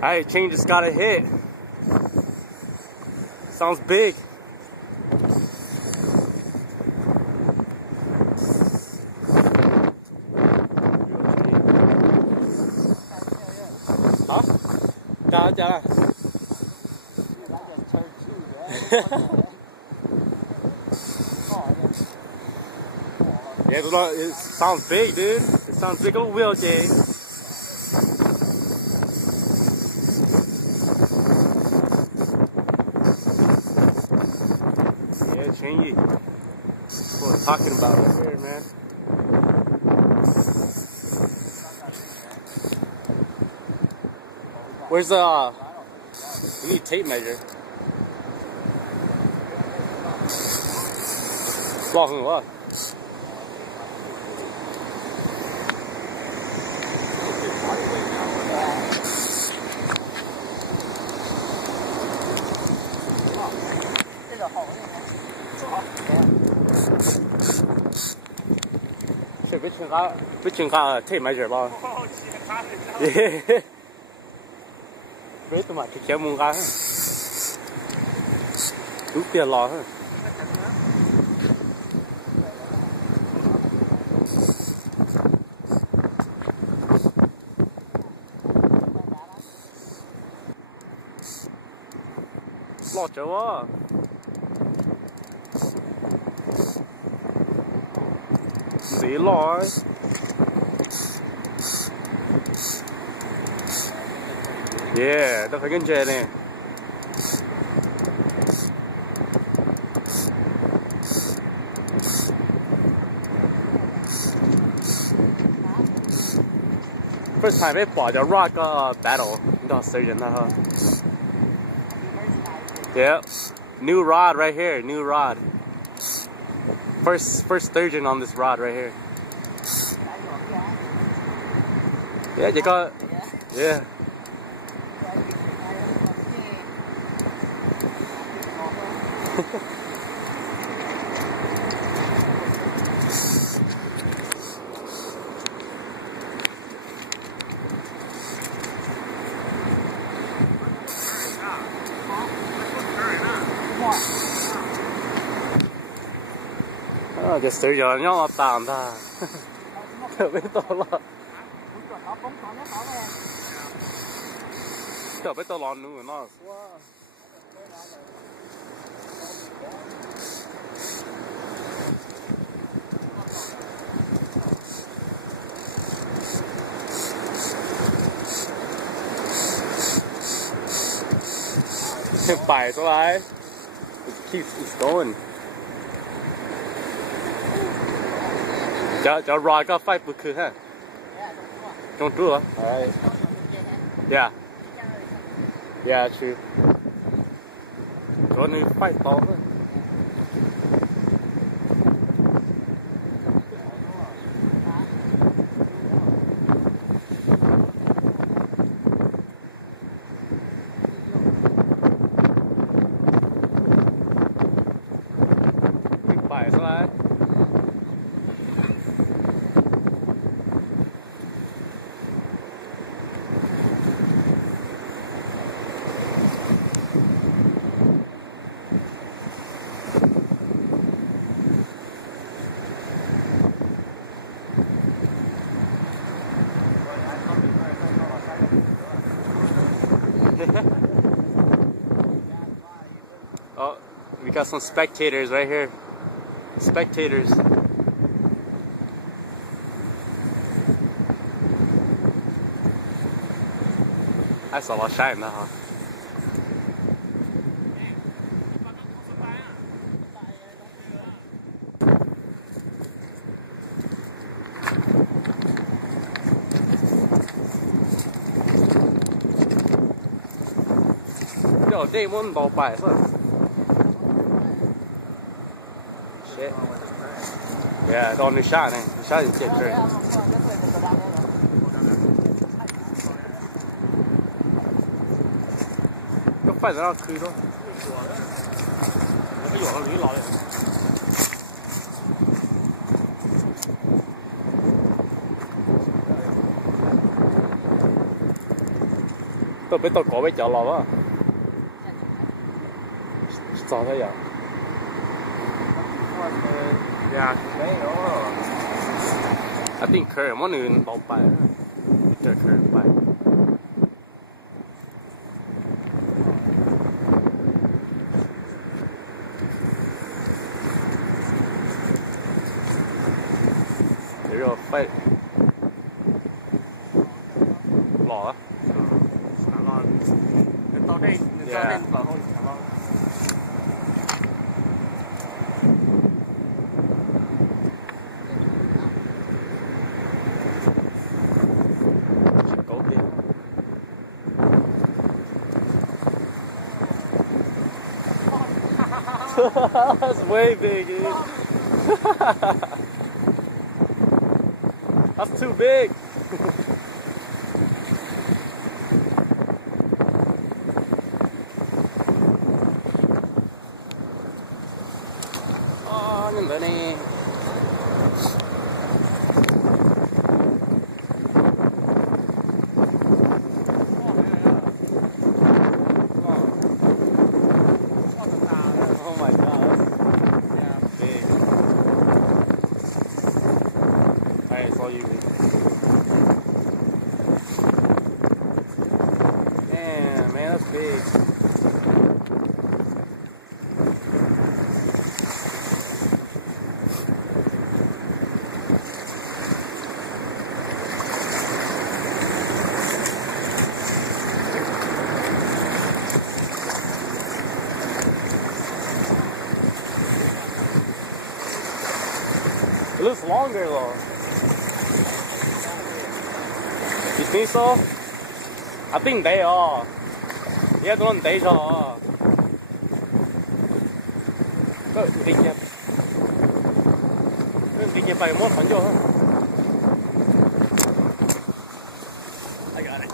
Alright, Chengy just got a hit. Sounds big. Hả? Chào chào. Yeah, it sounds big, dude. It sounds big on wheel, Jay. Yeah, Chengy. That's what I'm talking about right here, man. Where's the, we need tape measure. Blocking what? Sure, between got tape measure, ba. Yeah. Biết tụi mày kéo mông cái, rút tiền lò thôi. Lọt chưa quá. Dễ lò ấy. Yeah, đó phải cái chè này. First time 俾bỏ咗 rock battle, đó Sturgeon đó ha. Yeah, new rod right here, new rod. First Sturgeon on this rod right here. Yeah, you got, yeah. Cái Sturgeon nó tạm ta. Biết to là. Chờ biết to lon nữa nó. Bài số lại. It keeps going. Cho rod có fight bực khứ ha. Trong trưa hả? Yeah. Yeah, true. Chỗ này fight to hơn. Bài số lại. Oh, we got some spectators right here. Spectators. That's a lot of shine now, huh? Yo, day one ball by it, look. Shit. Yeah, it's on the shot, man. The shot is dead straight. Nó phải là nó khứ thôi. Cái vỏ nó lưới lò đấy. Tôi biết tôi có biết chợ lò á. Sao thế vậy? Yeah, they are. I think current món này đậu bài. Chờ current bài. Để rồi phải lò á. Tao đây lò thôi. That's way big, dude. That's too big. Oh, nhìn tới này. Damn, man, that's big. It looks longer though. You think so? I think they are. Yeah, the one they are. Có đi nhập. Đi nhập bài mốt phản vô ha. I got it.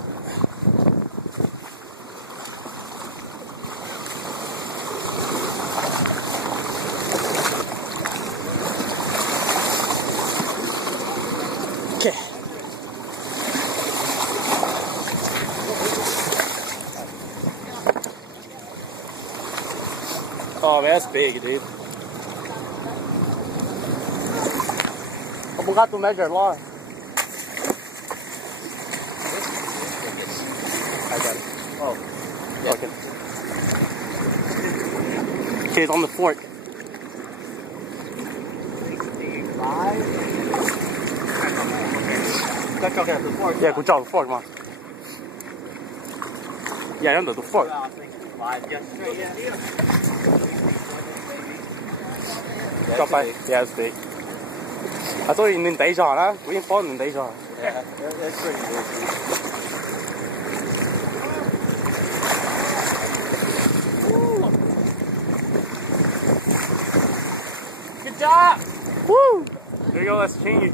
Okay. Oh, that's big, dude. I forgot to measure long. I got it. Oh, yeah. Okay. Okay, it's on the fork. 65. Okay, the fork. Yeah, good job, the fork, man. Yeah, under the fork. Drop by. Yeah, it's big. I thought you didn't days on, huh? We didn't fall in days on. Yeah, that's pretty big. Good job! Woo! There you go, that's Chengy.